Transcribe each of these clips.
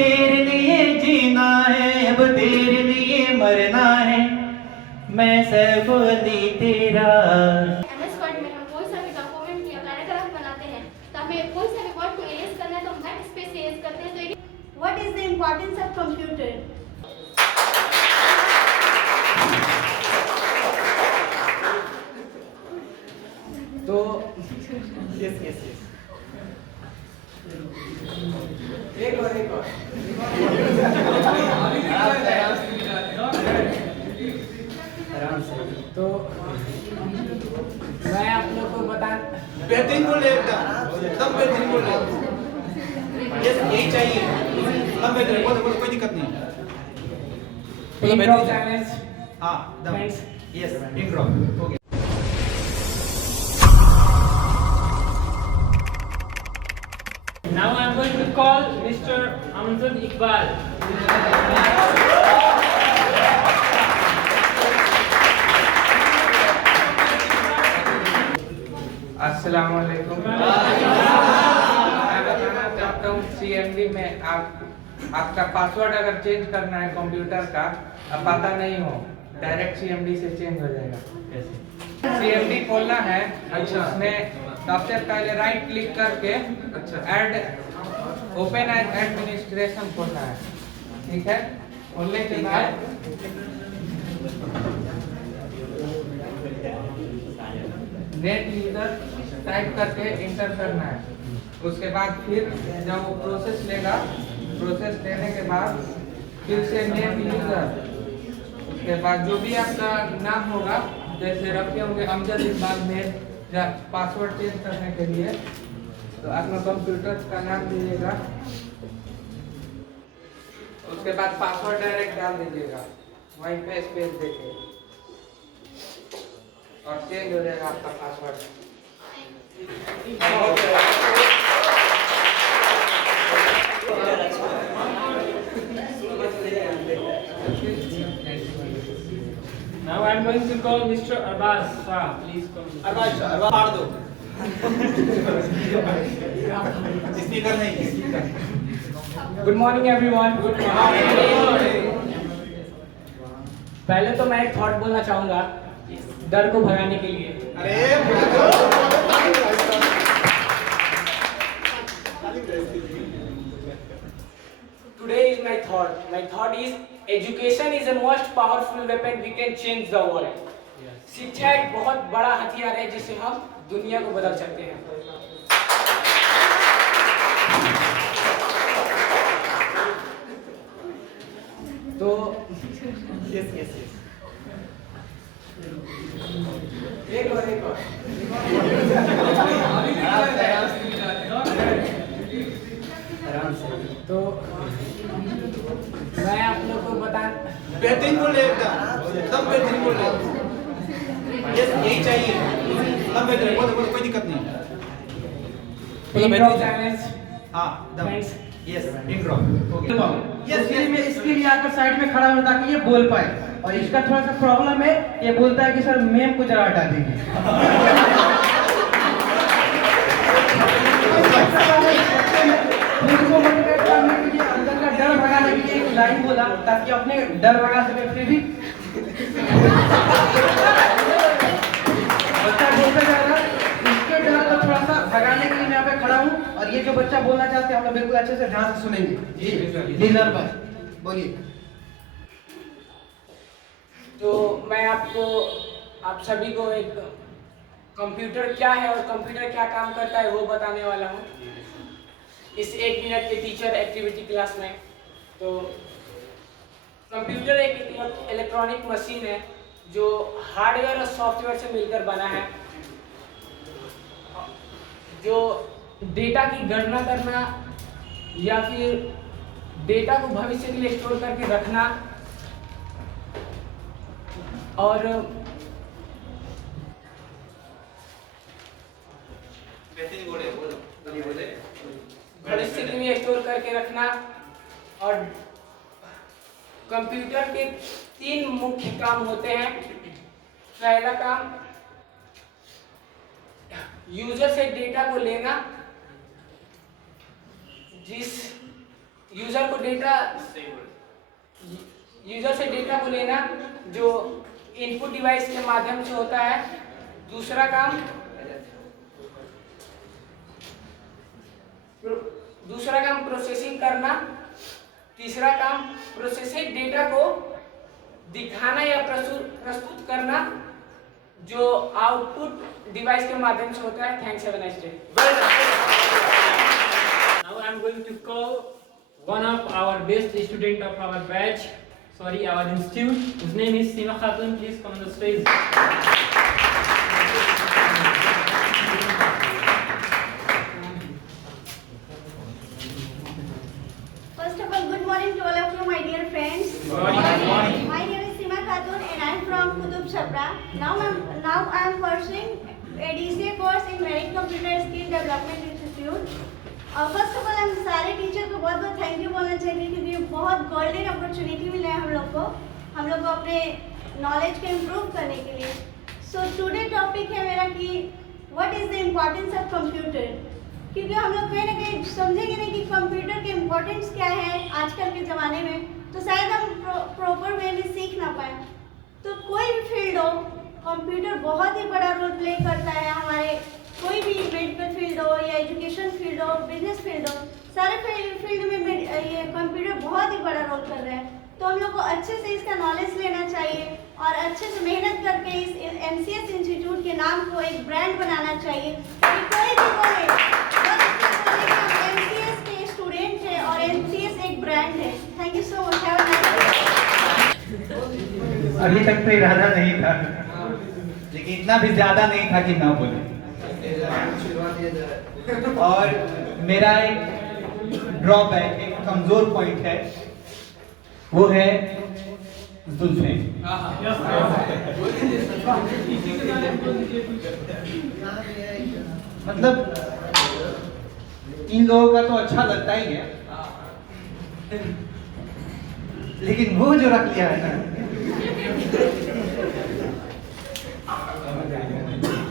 तेरे लिए जीना है, अब तेरे लिए मरना है, मैं सैफ अली तेरा। MS वर्ड में हम कोई सा भी डॉक्यूमेंट या पैराग्राफ बनाते हैं तो हमें कोई सा भी वर्ड को इरेज करना है तो हम बैक स्पेस से इरेज करते हैं। तो what is the importance of computer? तो यस यस यस एक और आराम से। तो मैं आप लोग को बता बेहतरीन बोल रहे एकदम बेहतरीन बोल रहे। यस यही चाहिए, सब बेहतरीन बोलो बोलो, कोई दिक्कत नहीं। हाँ यस इंट्रो हो गया। Now I am going to call Mr. Amjad Iqbal. अस्सलाम वालेकुम। मैं बताना चाहता हूँ CMD में आपका पासवर्ड अगर चेंज करना है कंप्यूटर का, अब पता नहीं हो, डायरेक्ट CMD से चेंज हो जाएगा। CMD खोलना है, अच्छा, उसमें सबसे पहले राइट क्लिक करके अच्छा ऐड ओपन एज एडमिनिस्ट्रेशन खोलना है, ठीक है। खोलने के बाद नेट यूजर टाइप करके इंटर करना है। उसके बाद फिर जब वो प्रोसेस लेगा, प्रोसेस लेने के बाद फिर से नेट यूजर, उसके बाद जो भी आपका नाम होगा, जैसे रखे होंगे अमजद इकबाल में, जब पासवर्ड चेंज करने के लिए तो अपना कंप्यूटर का नाम दीजिएगा। उसके बाद पासवर्ड डायरेक्ट डाल दीजिएगा वहीं पे स्पेस देके, और चेंज हो जाएगा आपका password. Now I am going to call Mr. Abbas. Please come. Arbaaz मार दो। स्पीकर नहीं, speaker. Good morning everyone. Good morning. पहले तो मैं एक थॉट बोलना चाहूँगा डर को भगाने के लिए। अरे Today is my thought. My thought is education is the most powerful weapon we can change the world. शिक्षा एक बहुत बड़ा हथियार है जिससे हम दुनिया को बदल सकते हैं। तो यस यस यस एक और आराम से। तो मैं आप लोग को बता बेहतरीन बोल रहे एकदम बेहतरीन बोल रहे। यस यही चाहिए, सब बेहतरीन बोलो बोलो, कोई दिक्कत नहीं। हाँ यस इंट्रो हो गया। यस मैं इसके लिए आकर साइड में खड़ा हूं ताकि ये बोल पाए, और इसका थोड़ा सा प्रॉब्लम है, ये बोलता है कि सर मेम को जरा हटा दीजिए। खुद को मोटिवेट करने के लिए, अंदर का डर भगाने के लिए एक लाइन बोला ताकि अपने डर भगा सके। फिर भी बच्चा बोलता जा रहा है, इसके डर को थोड़ा सा भगाने के लिए मैं यहाँ पे खड़ा हूँ, और ये जो बच्चा बोलना चाहते हैं हम लोग बिल्कुल अच्छे से ध्यान से सुनेंगे। जी लीडर भाई बोलिए। तो मैं आपको, आप सभी को एक कंप्यूटर क्या है और कंप्यूटर क्या काम करता है वो बताने वाला हूँ इस 1 मिनट के टीचर एक्टिविटी क्लास में। तो कंप्यूटर एक इलेक्ट्रॉनिक मशीन है जो हार्डवेयर और सॉफ्टवेयर से मिलकर बना है, जो डेटा की गणना करना या फिर डेटा को भविष्य के लिए स्टोर करके रखना और भविष्य के लिए स्टोर करके रखना। और कंप्यूटर के 3 मुख्य काम होते हैं। पहला काम यूजर से डेटा को लेना, जिस यूजर से डेटा को लेना जो इनपुट डिवाइस के माध्यम से होता है। दूसरा काम प्रोसेसिंग करना। तीसरा काम प्रोसेसिंग डेटा को दिखाना या प्रस्तुत करना जो आउटपुट डिवाइस के माध्यम से होता है। Thanks, have a nice day. Now I'm going to call one of our best student of our batch, our institute. His name is Sima Khatun. Please come on the stage. First of all, good morning to all of you, my dear friends. Good morning. My name is Sima Khatun and I am from Kutub Chhapra. Now I am pursuing a DCA course in Merit Computer Skill Development Institute. First of all हम सारे teacher को बहुत बहुत thank you बोलना चाहिए क्योंकि बहुत golden opportunity मिला है हम लोग को अपने नॉलेज को इम्प्रूव करने के लिए। सो टुडे टॉपिक है मेरा कि what is the importance of computer, क्योंकि हम लोग कहीं ना कहीं समझेंगे नहीं कि कंप्यूटर के इम्पोर्टेंस क्या है आजकल के ज़माने में, तो शायद हम प्रॉपर वे में सीख ना पाए। तो कोई भी फील्ड हो, कंप्यूटर बहुत ही बड़ा रोल प्ले करता है हमारे, कोई भी मेडिकल फील्ड हो या एजुकेशन फील्ड हो, बिजनेस फील्ड हो, सारे फील्ड में ये कंप्यूटर बहुत ही बड़ा रोल कर रहा है। तो हम लोग को अच्छे से इसका नॉलेज लेना चाहिए और अच्छे से मेहनत करके इस MCS इंस्टीट्यूट के नाम को एक ब्रांड बनाना चाहिए कि कोई भी बोले कि हम MCS के स्टूडेंट हैं और MCS एक ब्रांड है। Thank you so much, have a nice day. अभी तक तो इरादा नहीं था, लेकिन इतना भी ज्यादा नहीं था कि ना बोले। और मेरा एक ड्रॉबैक, एक कमजोर पॉइंट है, वो है जुल्फे। मतलब इन लोगों का तो अच्छा लगता ही है, लेकिन वो जो रख लिया है ना,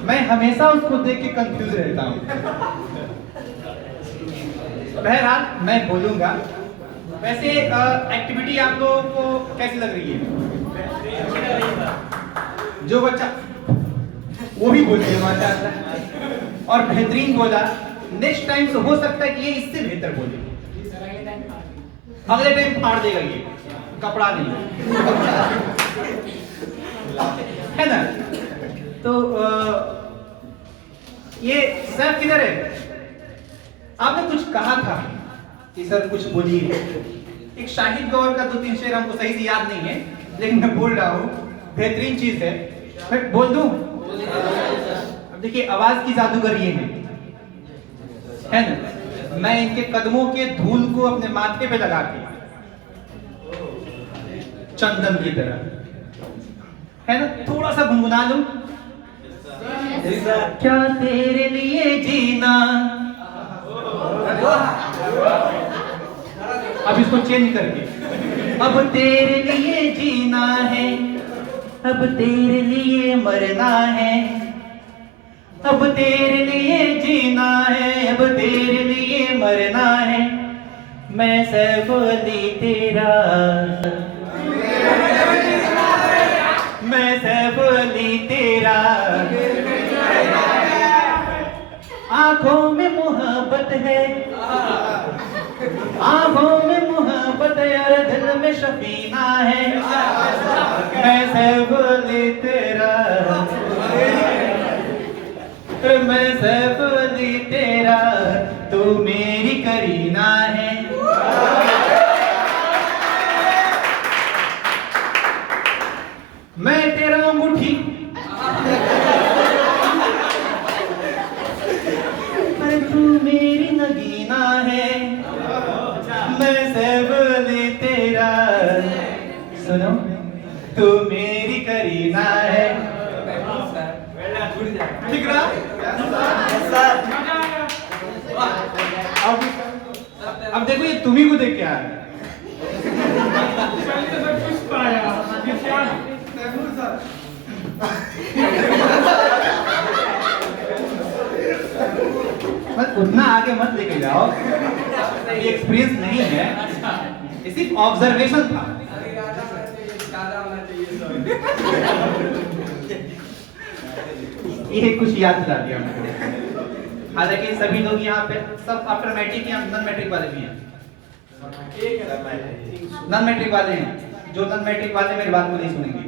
मैं हमेशा उसको देख के कंफ्यूज रहता हूँ। बहरहाल मैं बोलूंगा। वैसे एक्टिविटी आप लोगों को कैसी लग रही है? जो बच्चा वो भी बोलते हैं माशाअल्लाह और बेहतरीन बोला, नेक्स्ट टाइम से हो सकता है कि ये इससे बेहतर बोले। अगले टाइम फाड़ देगा ये, कपड़ा नहीं है ना। तो ये सर किधर है? आपने कुछ कहा था कि सर कुछ बोलिए। एक शाहिद गौर का 2-3 शेर हमको सही से याद नहीं है, लेकिन मैं बोल रहा हूँ, बेहतरीन चीज है। मैं बोल दूं? अब देखिए, आवाज की जादूगर ये है ना। मैं इनके कदमों के धूल को अपने माथे पे लगा के चंदन की तरह, है ना, थोड़ा सा गुनगुना लूं। क्या तेरे लिए जीना। अब इसको चेंज करके, अब तेरे लिए जीना है, अब तेरे लिए मरना है, अब तेरे लिए जीना है, अब तेरे लिए मरना है। मैं सैफ अली तेरा, मैं सैफ अली तेरा। आंखों में मोहब्बत है, आंखों में मोहब्बत है, दिल में शफीना है। मैं सैफ अली तेरा, मैं सैफ अली तेरा, तू मेरी करीना है। मैं तेरा अंगूठी, तू मेरी नगीना है। मैं सैफ अली तेरा, सुनो, तू मेरी करीना है। ठीक रहा? अब देखो, ये तुम्ही को देख के आ रहा है। मत उतना आगे मत लेके जाओ, ये एक्सपीरियंस नहीं है, ये सिर्फ ऑब्जर्वेशन था। ये कुछ याद दिला दिया हमको। हालांकि सभी लोग यहाँ पे सब आफ्टर मैट्रिक या नॉन मैट्रिक वाले भी हैं, नॉन मैट्रिक वाले हैं। जो नॉन मैट्रिक वाले मेरी बात को नहीं सुनेंगे।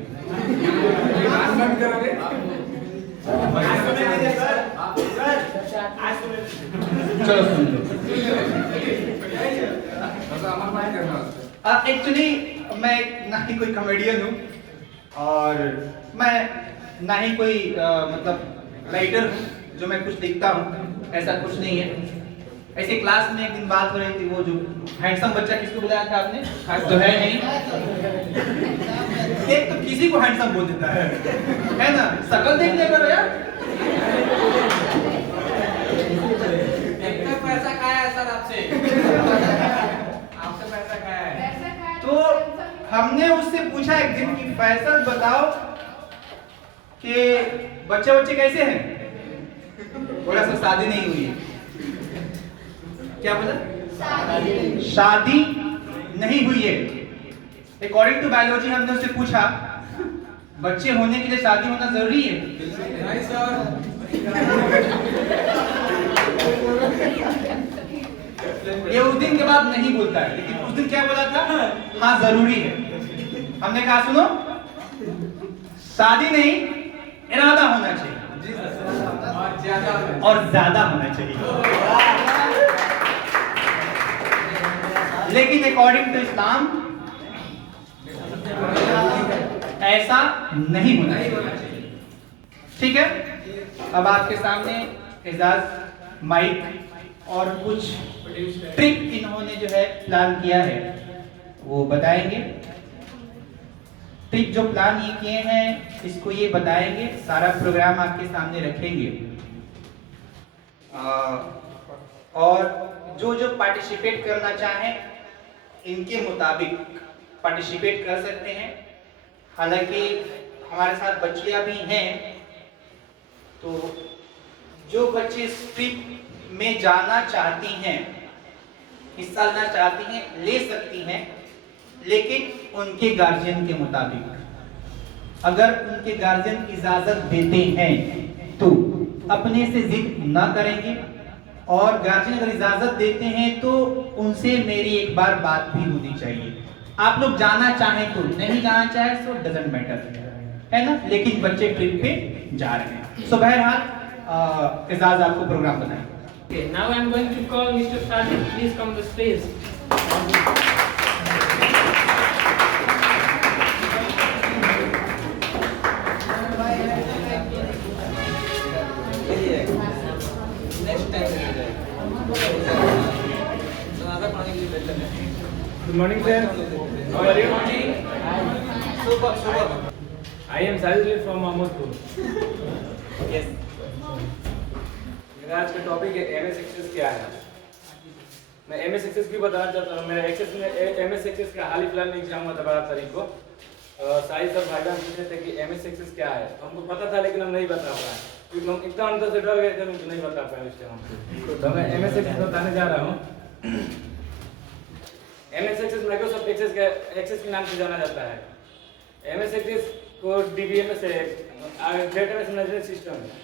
चलो सुन लो। एक्चुअली मैं ना ही कोई कॉमेडियन हूँ और मैं ना ही कोई मतलब राइटर हूँ जो मैं कुछ लिखता हूँ, ऐसा कुछ नहीं है। ऐसे क्लास में एक दिन बात हो रही थी, वो जो हैंडसम बच्चा किसको बुलाया था आपने? तो है नहीं, एक तो किसी को हैंडसम बोल देता है ना? शकल देख लिया करो यार। पैसा खाया है सर आपसे, आपसे पैसा खाया है। तो हमने उससे पूछा एक दिन कि फैसल बताओ कि बच्चे बच्चे कैसे हैं? बोला सर शादी नहीं हुई है। क्या बोला? शादी नहीं हुई है। अकॉर्डिंग टू बायोलॉजी हमने उससे पूछा बच्चे होने के लिए शादी होना जरूरी है? नहीं सर। ये उस दिन के बाद नहीं बोलता है, लेकिन उस दिन क्या बोला था? हाँ जरूरी है। हमने कहा सुनो, शादी नहीं, इरादा होना चाहिए और ज्यादा होना चाहिए। लेकिन अकॉर्डिंग टू इस्लाम ऐसा नहीं होना चाहिए। ठीक है, अब आपके सामने एजाज माइक और कुछ ट्रिक इन्होंने जो है प्लान किया है वो बताएंगे। ट्रिक जो प्लान ये किए हैं इसको ये बताएंगे, सारा प्रोग्राम आपके सामने रखेंगे और जो जो पार्टिसिपेट करना चाहें इनके मुताबिक पार्टिसिपेट कर सकते हैं। हालांकि हमारे साथ बच्चियां भी हैं, तो जो बच्चे इस ट्रिप में जाना चाहती हैं, हिस्सा लेना चाहती हैं, ले सकती हैं, लेकिन उनके गार्जियन के मुताबिक। अगर उनके गार्जियन इजाजत देते हैं तो अपने से जिद ना करेंगे, और गार्जियन अगर इजाजत देते हैं तो उनसे मेरी एक बार बात भी होनी चाहिए। आप लोग जाना चाहें तो, नहीं जाना चाहे तो डजंट मैटर, है ना? लेकिन बच्चे ट्रिप पे जा रहे हैं। सो बहरहाल एजाज आपको प्रोग्राम बनाएंगे। Okay, now I am going to call Mr. Sajid. Please come to the stage. Good morning, sir. How are you? Super. I am Sajid from Mahmudpur. Yes. मेरा आज का टॉपिक है एमएस एक्सेस क्या है। मैं MS access क्यों बताना चाहता हूँ। मेरा एक्सेस में एमएस एक्सेस का हाल ही फिलहाल में एग्जाम हुआ था 12 तारीख को। साहिल सर भाईजान पूछे थे कि एमएस एक्सेस क्या है, तो हमको पता था लेकिन हम नहीं बता पाए क्योंकि हम इतना अंदर से डर गए थे कि नहीं बता पाए उस टाइम। तो मैं एमएस एक्सेस बताने जा रहा हूँ। एमएस एक्सेस माइक्रोसॉफ्ट एक्सेस के नाम से जाना जाता है। एमएस एक्सेस को डीबीएमएस है, डेटाबेस मैनेजमेंट सिस्टम है।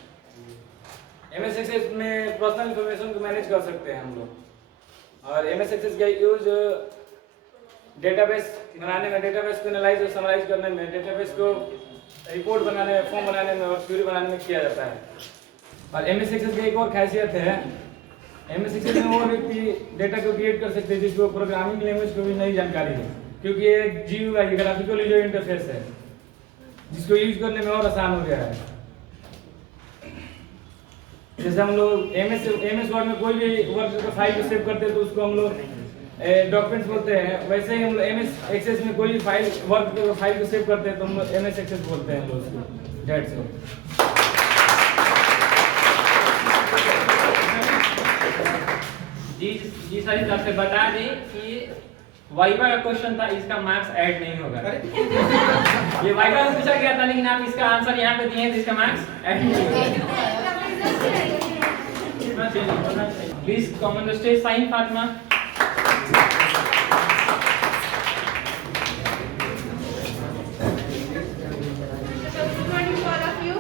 एमएस एक्सेस में पर्सनल इंफॉर्मेशन को मैनेज कर सकते हैं हम लोग। और एमएस एक्सेस का यूज डेटाबेस बनाने में, डेटाबेस को एनालाइज और समराइज करने में, डेटाबेस को रिपोर्ट बनाने में, फॉर्म बनाने में और क्वेरी बनाने में किया जाता है। और एमएस एक्सेस की एक और खासियत है, एमएस एक्सेस में वो व्यक्ति डेटा को क्रिएट कर सकते हैं जिसको प्रोग्रामिंग लैंग्वेज को भी नहीं जानकारी है, क्योंकि ये जीयूआई ग्राफिकल यूजर इंटरफेस है जिसको यूज करने में और आसान हो गया है। जैसे हम लोग एमएस वर्ड में कोई भी वर्ड का फाइल सेव करते हैं तो उसको हम लोग डॉक्यूमेंट्स बोलते हैं, वैसे ही हम लोग एमएस एक्सेस में कोई फाइल वर्ड फाइल को सेव करते हैं तो हम लोग एमएस एक्सेस बोलते हैं हम लोग उसको। That's all. जी साजिद, आपसे बता दें कि वाइवा का क्वेश्चन था, इसका मार्क्स ऐड नहीं होगा। ये वाइवा में पूछा गया था लेकिन आप इसका आंसर यहाँ पे दिए हैं तो इसका मार्क्स ऐड नहीं होगा। Please come on the stage, Sain Fatma. Good morning to all of you.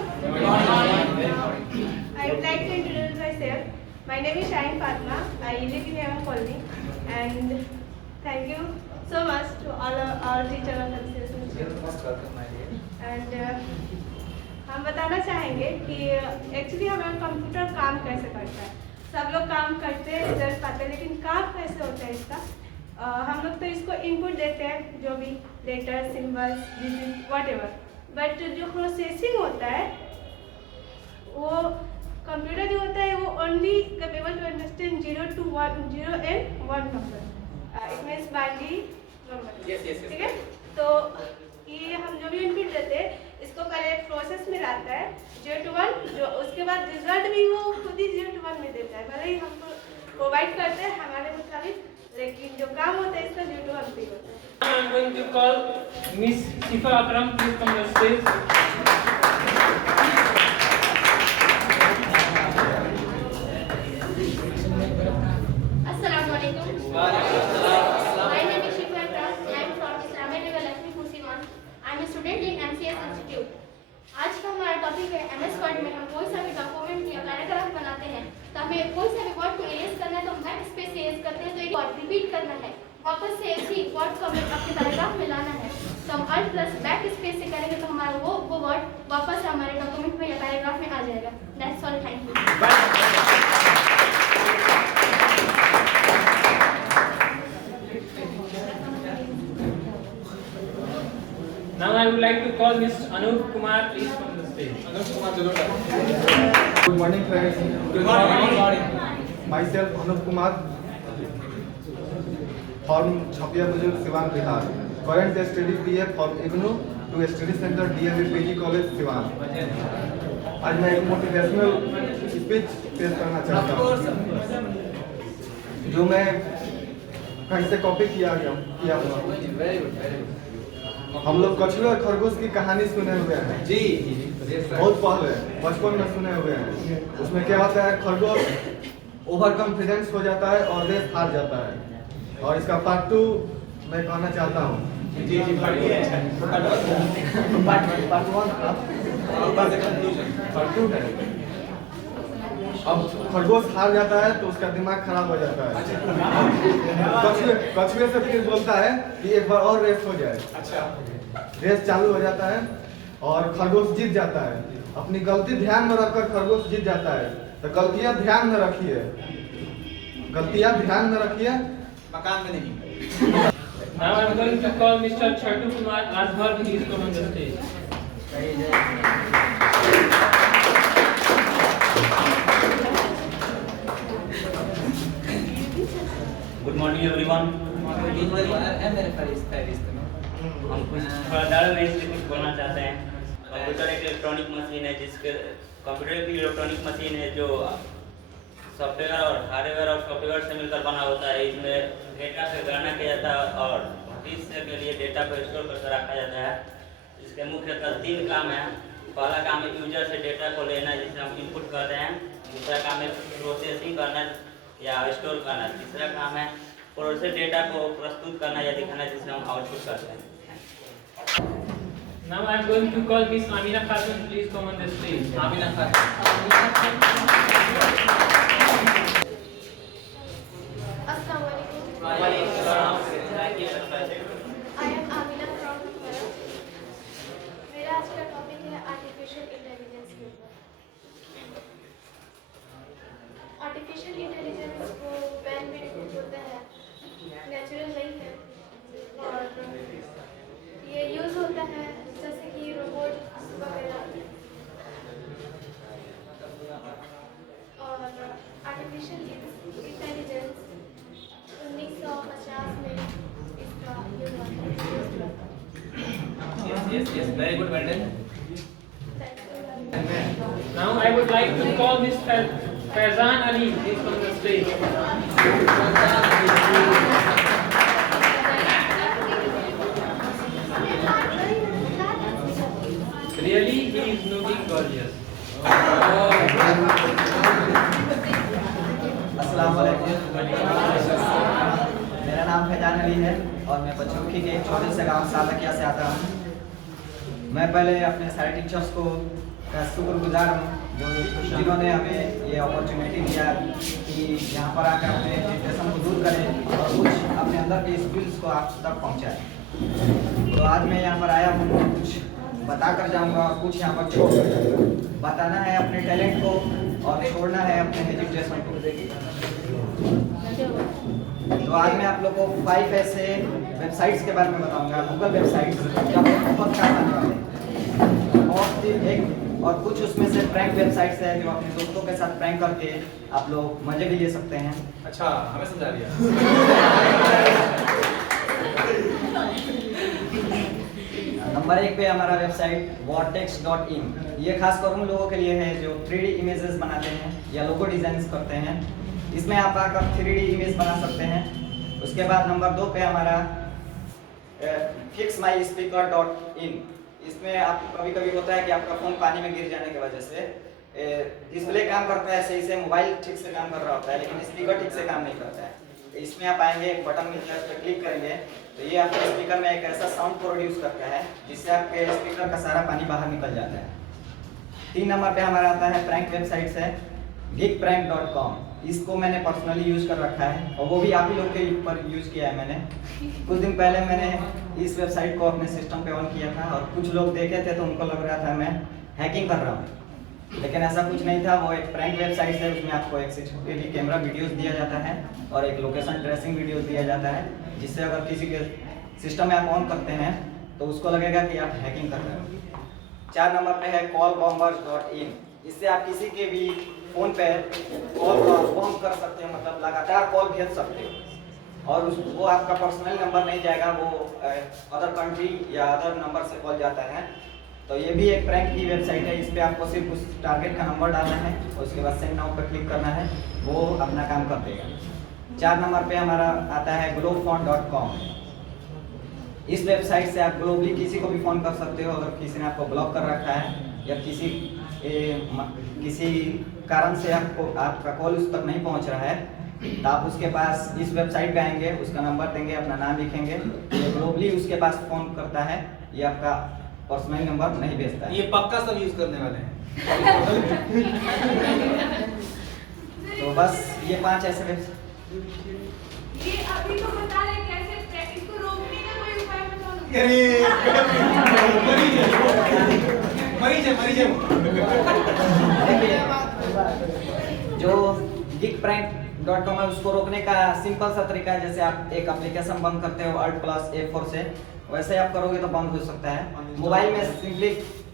I would like to introduce myself. My name is Shine Fatma. I live in Yemen Colony, and thank you so much to all our teachers and assistants. And हम बताना चाहेंगे कि actually हमारा computer काम कैसे करता है। सब लोग काम करते हैं, रिजल्ट पाते हैं, लेकिन काम कैसे होता है इसका? हम लोग तो इसको इनपुट देते हैं, जो भी letter, symbols, digit, whatever, but जो प्रोसेसिंग होता है वो कंप्यूटर जो होता है वो only capable to understand 0 to 1, 0 and 1 number, it means binary number. ठीक है, तो ये हम जो भी इनपुट देते हैं इसको पहले प्रोसेस में लाता है 0 to 1, जो उसके बाद रिजल्ट भी वो खुद ही 0 to 1 में देता है। भले ही हमको प्रोवाइड करते हैं हमारे मुताबिक, लेकिन जो काम होता है इसका 0 to 1 पे होता है। I am going to call Miss Sifa Akram. Please come on the stage. Assalamualaikum. My name is Shifa Akram. I am from Islamic Lakshmi Kursiwan. I am a student in MCS Institute. आज का हमारा topic है MS word में हम कोई सा भी document या पैराग्राफ बनाते हैं तो हमें कोई सा भी वर्ड को इरेज करना है तो बैक स्पेस से इरेज करते हैं, तो एक वर्ड रिपीट करना है, वापस से इसी वर्ड को हमें अपने पैराग्राफ में लाना है। तो हम अल्ट प्लस बैक स्पेस से करेंगे तो हमारा वो वर्ड वापस हमारे डॉक्यूमेंट में या पैराग्राफ में आ जाएगा। That's all, thank you. Now I would like to call Miss Anup Kumar. Please come on the stage. Good morning, friends. Good morning. Myself Anup Kumar, from Chapia Bujurg, Siwan, Bihar. Current study BA from IGNOU to Study Center DMA PG College, Siwan. आज मैं एक motivational speech पेश करना चाहता हूँ जो मैं कहीं से कॉपी किया हुआ। हम लोग कछुए और खरगोश की कहानी सुने हुए हैं जी, बहुत पहले बचपन में सुने हुए हैं। उसमें क्या होता है, खरगोश ओवर कॉन्फिडेंस हो जाता है और रेस हार जाता है। और इसका पार्ट 2 मैं कहना चाहता हूँ। जी जी पार्ट 2 है। अब खरगोश हार जाता है तो उसका दिमाग खराब हो जाता है। कछुए से फिर बोलता है कि एक बार और रेस हो जाए। अच्छा, रेस चालू हो जाता है और खरगोश जीत जाता है। अपनी गलती ध्यान में रखकर खरगोश जीत जाता है। तो गलतियां ध्यान में रखिए, मकान में नहीं। Now I am going to call Mr. Chatu Kumar Rajbhar. Please come on the stage. Good morning everyone. हम कुछ थोड़ा डाटाबेस से कुछ बोलना चाहते हैं। कंप्यूटर एक इलेक्ट्रॉनिक मशीन है कंप्यूटर एक इलेक्ट्रॉनिक मशीन है जो सॉफ्टवेयर और हार्डवेयर और सॉफ्टवेयर से मिलकर बना होता है। इसमें डेटा से गणना किया जाता है और भविष्य के लिए डेटा को स्टोर करके रखा जाता है। इसके मुख्यतः 3 काम हैं। पहला काम है यूजर से डेटा को लेना, जिसे हम इनपुट करते हैं। दूसरा काम है प्रोसेसिंग करना या स्टोर करना। तीसरा काम है प्रोसेस डेटा को प्रस्तुत करना या दिखाना, जिसे हम आउटपुट करते हैं। Now I am going to call Miss Amina Khatun. Please come on the stage. Amina Khatun. Assalamualaikum. वालेकुम I am Amina from Bharat. मेरा आज का टॉपिक है आर्टिफिशियल इंटेलिजेंस के ऊपर। आर्टिफिशियल इंटेलिजेंस को बैन में डिफाइन होता है, नेचुरल नहीं है और ये यूज होता है जैसे कि रोबोट वगैरह। और आर्टिफिशियल इंटेलिजेंस 1950 में इसका यूज हुआ था। Yes, very good, madam. Now I would like to call Miss Faizan Ali. Please come on the stage. Really, he is looking gorgeous. मैं पचरुखी के छोटे से गांव सालकिया से आता हूँ। मैं पहले अपने सारे टीचर्स को का शुक्रगुजार हूँ जिन्होंने हमें ये अपॉर्चुनिटी दिया कि यहाँ पर आकर अपने डिप्रेशन को दूर करें और कुछ अपने अंदर के स्किल्स को आप तक पहुँचाएं। तो आज मैं यहाँ पर आया हूँ, कुछ बता कर जाऊँगा और कुछ यहाँ पर छोड़ कर जाऊँगा। बताना है अपने टैलेंट को और छोड़ना है अपने एजुकेशन को। तो आज मैं आप लोग को 5 ऐसे वेबसाइट्स के बारे में बताऊंगा, गूगल वेबसाइट्स जो बहुत काम आने वाले हैं। और कुछ उसमें से प्रैंक वेबसाइट्स है जो अपने दोस्तों के साथ प्रैंक करके आप लोग मजे भी ले सकते हैं। अच्छा, हमें समझा दिया। नंबर 1 पे हमारा वेबसाइट vortex.in। ये खास कर उन लोगों के लिए है जो 3D इमेजेस बनाते हैं या लोगो डिजाइन करते हैं। इसमें आप आकर 3D इमेज बना सकते हैं। उसके बाद नंबर 2 पे हमारा fixmyspeaker.in। इसमें आप कभी होता है कि आपका फ़ोन पानी में गिर जाने की वजह से डिस्प्ले काम करता है सही से, मोबाइल ठीक से काम कर रहा होता है लेकिन स्पीकर ठीक से काम नहीं करता है। इसमें आप आएंगे, एक बटन मिलता है, उस पर क्लिक करेंगे तो ये आपके स्पीकर में एक ऐसा साउंड प्रोड्यूस करता है जिससे आपके स्पीकर का सारा पानी बाहर निकल जाता है। 3 नंबर पे हमारा आता है प्रैंक वेबसाइट्स है geekprank.com। इसको मैंने पर्सनली यूज कर रखा है और वो भी आप ही लोग के ऊपर यूज किया है मैंने। कुछ दिन पहले मैंने इस वेबसाइट को अपने सिस्टम पे ऑन किया था और कुछ लोग देखे थे तो उनको लग रहा था मैं हैकिंग कर रहा हूँ, लेकिन ऐसा कुछ नहीं था। वो एक प्रैंक वेबसाइट है, उसमें आपको एक CCTV कैमरा वीडियोस दिया जाता है और एक लोकेशन ट्रेसिंग वीडियोस दिया जाता है जिससे अगर किसी के सिस्टम में आप ऑन करते हैं तो उसको लगेगा कि आप हैकिंग कर रहे हो। 4 नंबर पे है callbombers.in। इससे आप किसी के भी फ़ोन पे कॉल बॉम्ब कर सकते हो, मतलब लगातार कॉल भेज सकते हो और वो आपका पर्सनल नंबर नहीं जाएगा, वो अदर कंट्री या अदर नंबर से कॉल जाता है। तो ये भी एक प्रैंक की वेबसाइट है। इस पे आपको सिर्फ उस टारगेट का नंबर डालना है और उसके बाद सेंड नाउ पर क्लिक करना है, वो अपना काम कर देगा। 4 नंबर पे हमारा आता है globphone.com। इस वेबसाइट से आप ग्लोबली किसी को भी फ़ोन कर सकते हो। अगर किसी ने आपको ब्लॉक कर रखा है या किसी कारण से आपका कॉल उस तक नहीं पहुंच रहा है तो आप उसके पास इस वेबसाइट पे आएंगे, उसका नंबर देंगे, अपना नाम लिखेंगे, ये ग्लोबली उसके पास फ़ोन करता है, ये आपका पर्सनल नंबर नहीं भेजता है। ये पक्का सब यूज करने वाले हैं। तो बस ये 5 ऐसे वेबसाइट। ये अभी तो बता रहे कैसे इसको रोकने का कोई उपाय बताओ। जो geekprank.com है उसको रोकने का सिंपल सा तरीका है, जैसे आप एक एप्लीकेशन बंद करते हो Alt+F4 से, वैसे आप करोगे तो बंद हो सकता है। मोबाइल में सिंपली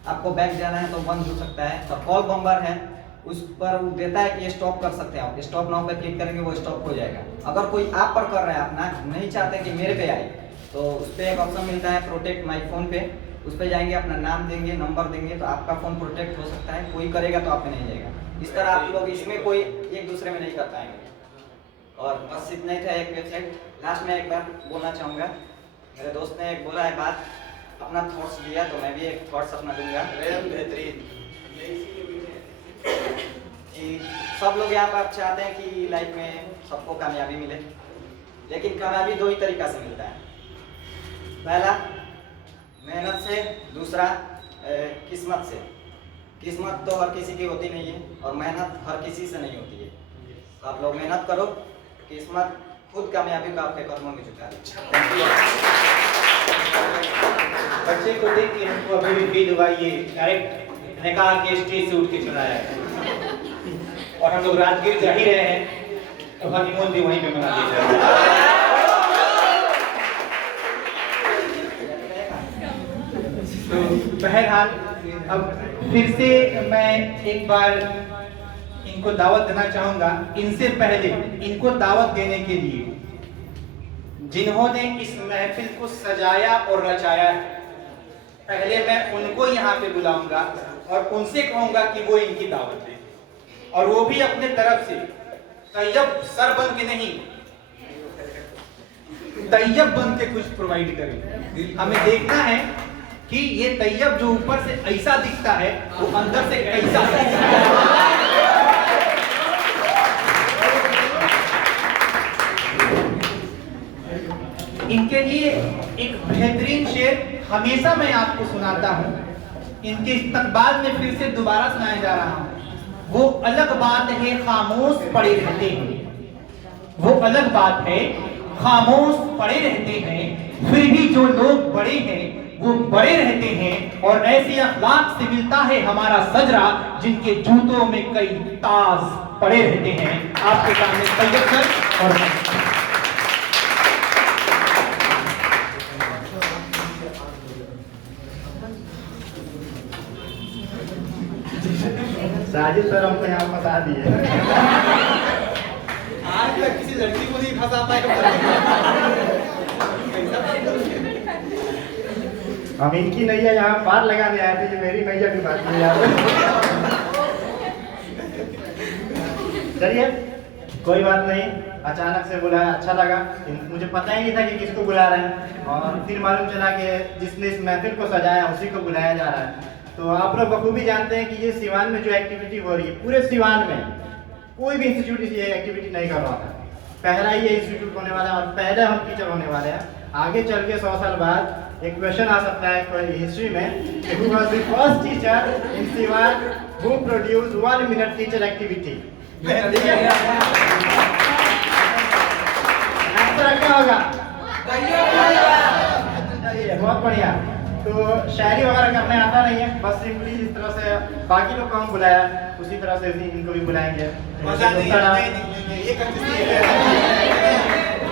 आपको बैक जाना है तो बंद हो सकता है। तो कॉल बम्बर है, उस पर वो देता है कि स्टॉप कर सकते हैं आप, स्टॉप नाउ पे क्लिक करेंगे वो स्टॉप हो जाएगा। अगर कोई आप पर कर रहा है, अपना नहीं चाहते कि मेरे पे आए, तो उस पर एक ऑप्शन मिलता है प्रोटेक्ट माई फोन पे, उस पर जाएंगे, अपना नाम देंगे, नंबर देंगे तो आपका फ़ोन प्रोटेक्ट हो सकता है। कोई करेगा तो आप पे नहीं जाएगा। इस तरह आप लोग इसमें कोई एक दूसरे में नहीं कर पाएंगे। और बस इतना ही था एक वेबसाइट। लास्ट में एक बार बोलना चाहूँगा, मेरे दोस्त ने एक बोला है बात, अपना थॉट्स दिया तो मैं भी एक थॉट्स अपना दूंगा। बेहतरीन कि सब लोग यहाँ पर चाहते हैं कि लाइफ में सबको कामयाबी मिले, लेकिन कामयाबी 2 ही तरीका से मिलता है। पहला मेहनत से, दूसरा किस्मत से। किस्मत तो हर किसी की होती नहीं है और मेहनत हर किसी से नहीं होती है। तो आप लोग मेहनत करो, किस्मत खुद कामयाबी को आपके कदमों में झुका दे। बच्चे को देख के हमको अभी भी फील हुआ ये डायरेक्ट निकाल के स्टेज से उठ के चला है और हम लोग राजगीर जा ही रहे हैं तो हनीमून भी वहीं पे मना दिया जाएगा। तो बहरहाल अब फिर से मैं एक बार इनको दावत देना चाहूंगा। इनसे पहले इनको दावत देने के लिए जिन्होंने इस महफिल को सजाया और रचाया है, पहले मैं उनको यहाँ पे बुलाऊंगा और उनसे कहूंगा कि वो इनकी दावत दें और वो भी अपने तरफ से तैयब सर बन के नहीं, तैयब बन के कुछ प्रोवाइड करें। हमें देखना है कि ये तैयब जो ऊपर से ऐसा दिखता है वो अंदर से कैसा दिखता है। इनके लिए एक बेहतरीन शेर हमेशा मैं आपको सुनाता हूँ, इनके इस्तकबाल में फिर से दोबारा सुनाया जा रहा हूँ। वो अलग बात है खामोश पड़े रहते हैं, वो अलग बात है खामोश पड़े रहते हैं, फिर भी जो लोग बड़े हैं वो बड़े रहते हैं। और ऐसे अखलाक से मिलता है हमारा सजरा, जिनके जूतों में कई ताज पड़े रहते हैं। आपके सामने सैयद सर और साजिद सर हमको यहाँ फंसा दिए। आज तक किसी लड़की को नहीं फंसा पाए। हम इनकी नैया यहाँ पार लगाने आए थे, ये मेरी नैया की बात नहीं यार। चलिए कोई बात नहीं, अचानक से बुलाया, अच्छा लगा। मुझे पता ही नहीं था कि किसको बुला रहे हैं, और फिर मालूम चला कि जिसने इस महफिल को सजाया उसी को बुलाया जा रहा है। तो आप लोग बखूबी जानते हैं कि ये सिवान में जो एक्टिविटी हो रही है, पूरे सिवान में कोई भी इंस्टीट्यूट ये एक्टिविटी नहीं कर रहा था। पहला ये इंस्टीट्यूट होने वाला है और पहले हम टीचर होने वाले हैं। आगे चल के 100 साल बाद एक क्वेश्चन आ सकता है कोई हिस्ट्री में, who was the first teacher in Siwan who produced 1 minute teacher activity? Answer क्या होगा? बहुत बढ़िया। तो शायरी वगैरह करने आता नहीं है, बस सिंपली जिस तरह से बाकी लोग को हम बुलाया उसी तरह से इनको भी बुलाएंगे। मजा नहीं, ये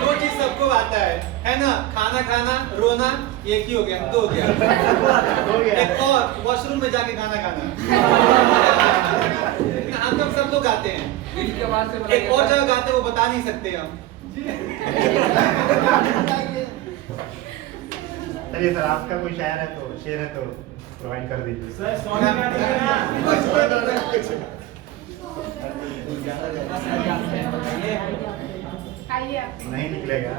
दो चीज सबको आता है ना, खाना खाना, रोना, एक ही हो गया, दो हो गया। एक और वॉशरूम में जाके खाना खाना। हम लोग सब लोग गाते हैं, एक और जगह गाते हैं वो बता नहीं सकते हम। चलिए सर, आपका कोई शायर है तो शेर है तो प्रोवाइड कर दीजिए। नहीं निकलेगा।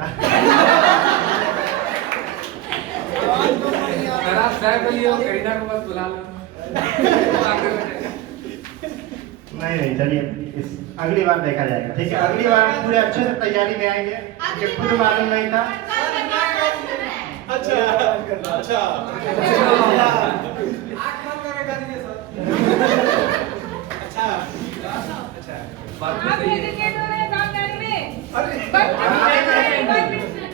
अगर आप सैफ अली हो, करीना को बस बुला लो। नहीं चलिए, इस अगली बार देखा जाएगा, ठीक है? अगली बार हम पूरे अच्छे से तैयारी में आएंगे, मुझे खुद मालूम नहीं था। अच्छा अच्छा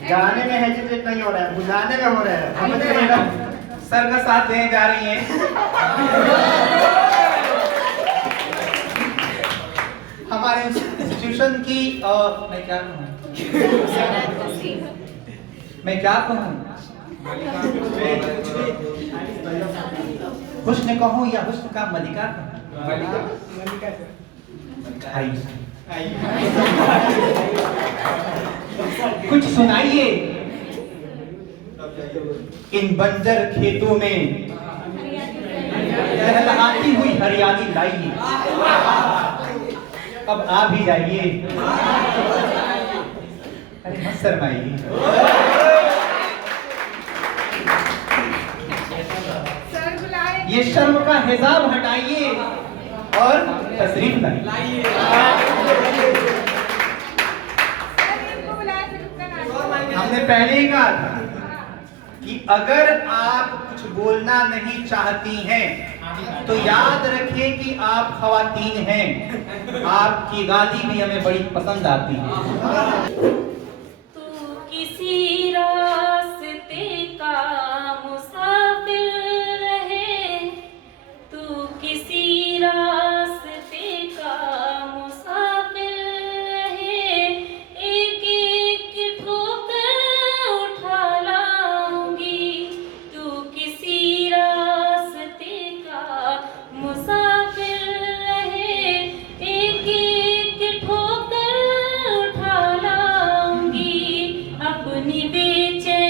गाने में हेजिटेट नहीं हो रहा है, बुझाने में हो रहा है। समझ रहे हैं? सर का साथ देने जा रही हैं। हमारे इंस्टीट्यूशन की मैं क्या कहूँ हुस्न कहूँ या हुस्न का मलिका कुछ सुनाइए इन बंजर खेतों में लहलहाती हुई हरियाली लाइए। अब आ भी जाइए, अरे मत शर्माइए। ये शर्म का हिजाब हटाइए और तशरीफ लाइए। हमने पहले ही कहा था कि अगर आप कुछ बोलना नहीं चाहती हैं तो याद रखिए कि आप खवातीन हैं, आपकी गाली भी हमें बड़ी पसंद आती है। तू किसी रास्ते का मुसाफिर रहे, तू किसी रास्ते का मुसाफिर रहे, एक एक ठोकर उठा लाऊंगी। तू किसी रास्ते का मुसाफिर रहे, एक एक ठोकर उठा लाऊंगी। अपनी बेचैनी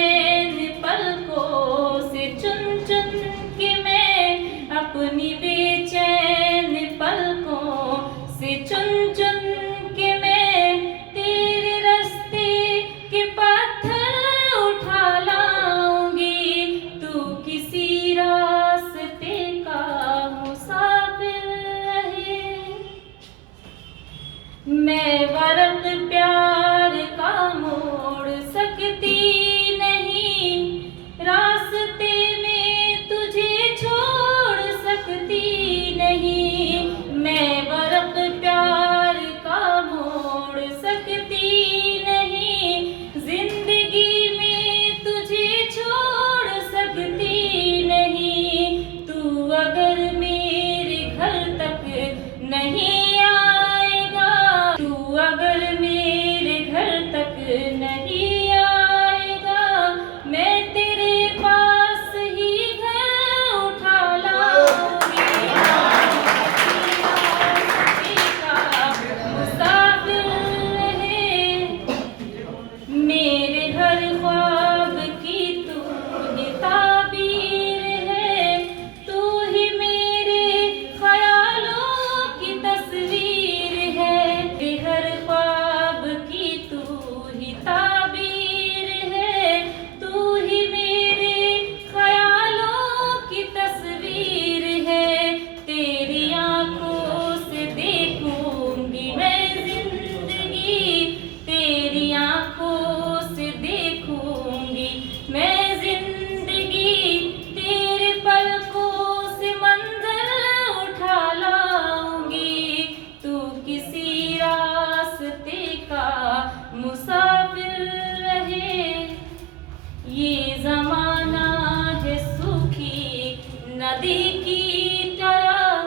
नदी की तरह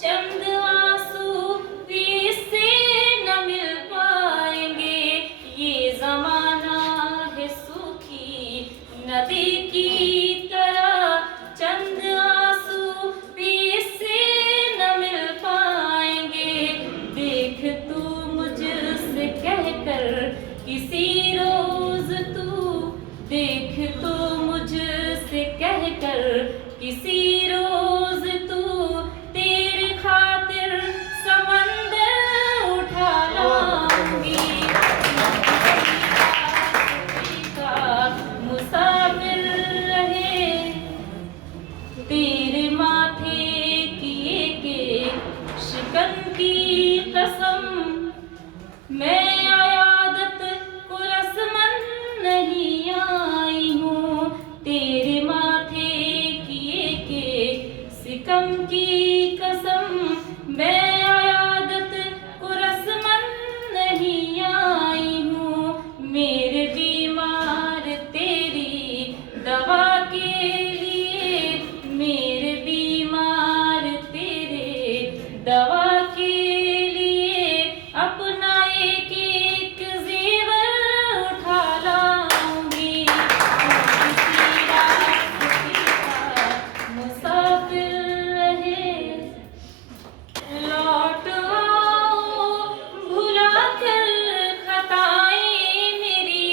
चंद आंसू भी से न मिल पाएंगे। ये जमाना है सूखी नदी की तरह चंद आंसू भी से न मिल पाएंगे। देख तू मुझसे कहकर किसी रोज तू, देख तू मुझसे कहकर किसी रोज तू, तेरी खातिर समंदर उठा लाऊंगी। मुसाफिर रहे तेरे माथे की एक शिकन की कसम, मैं आयादत को रस्मन नहीं आई हूँ। तेरे माथे की एक सिकम की कसम, मैं आयादत को रस्मन नहीं आई हूँ। मेरे बीमार तेरी दवा के लिए, मेरे बीमार तेरे दवा के लिए अपना एक एक जेवर उठा लाऊंगी। किसी रास्ते का मुसाफिर रहे, लौट आओ भुला कर खताएं मेरी,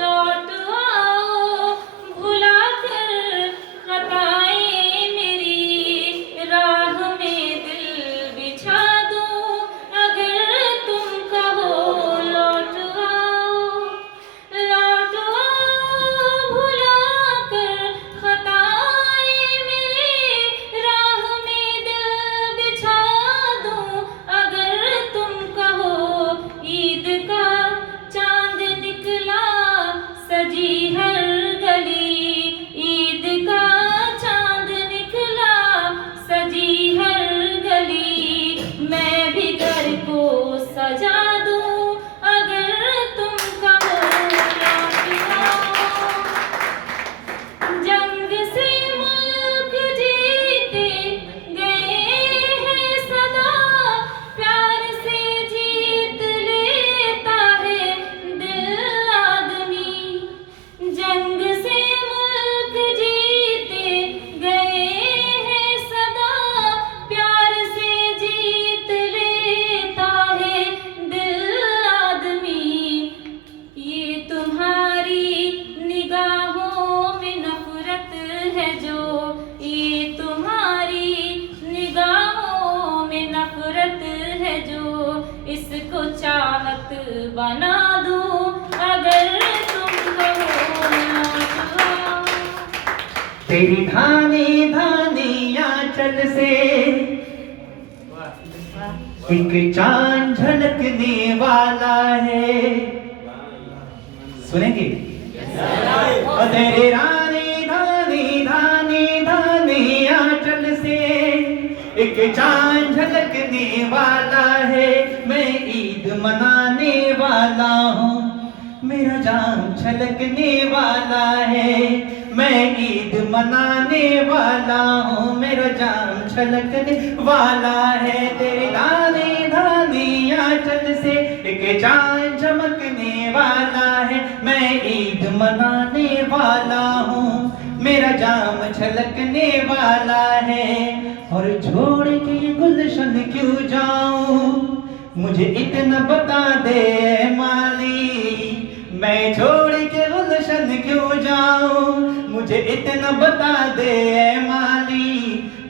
लौट आओ भुला कर खताएं मेरी। राह में दिल बिछा दूं अगर तुम कहो, लौट आओ भुला कर खताएं मेरी। राह में दिल बिछा दूं अगर तुम कहो। ईद का चांद निकला सजी हर गली, ईद का चांद निकला सजी हर गली। मैं भी घर को सजा दूं अगर तुम कहो, लौट आओ। जंग से मुल्क जीते गए हैं सदा, प्यार से जीत लेता है दिल आदमी। जंग से मुल्क जीते गए हैं सदा, प्यार से जीत लेता है दिल आदमी। ये तुम्हारी निगाहों में नफरत है जो, ये तुम्हारी निगाहों में नफरत है जो, इसको चाहत बना दूं अगर तुम कहो, लौट आओ। तेरी धानी धानी आंचल से एक चांद झलकने वाला है। सुनेंगे? और तेरी रानी धानी धानी धानी आंचल से एक चांद झलकने वाला है। मैं ईद मनाने वाला हूँ, मेरा जाम छलकने वाला है। मैं ईद मनाने वाला हूँ, मेरा जाम छलकने वाला है। तेरी धानी धानी आंचल से एक चांद झमकने वाला है। मैं ईद मनाने वाला हूँ, मेरा जाम छलकने वाला है। और छोड़ के ये गुलशन क्यों जाऊं, मुझे इतना बता दे माली। मैं छोड़ के गुलशन क्यों जाऊं, मुझे इतना बता दे माली।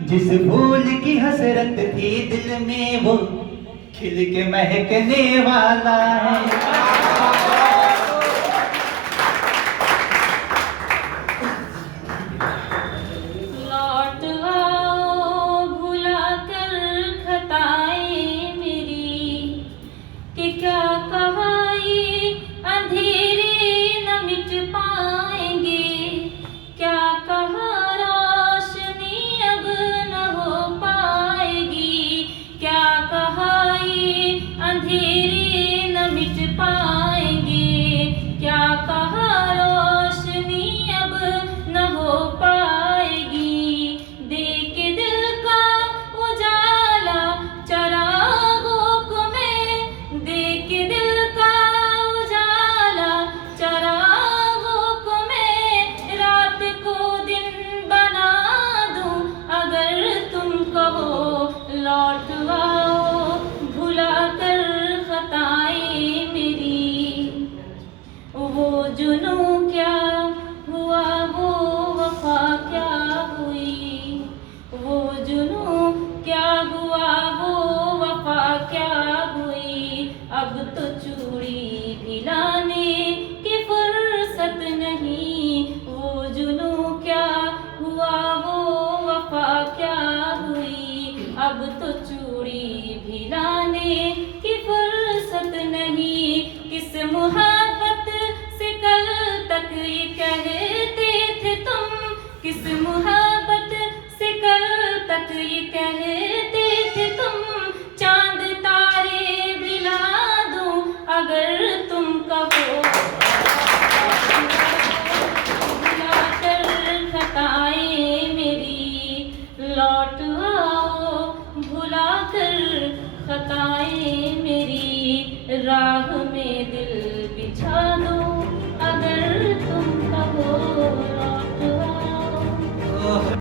जिस फूल की हसरत थी दिल में वो खिल के महकने वाला है।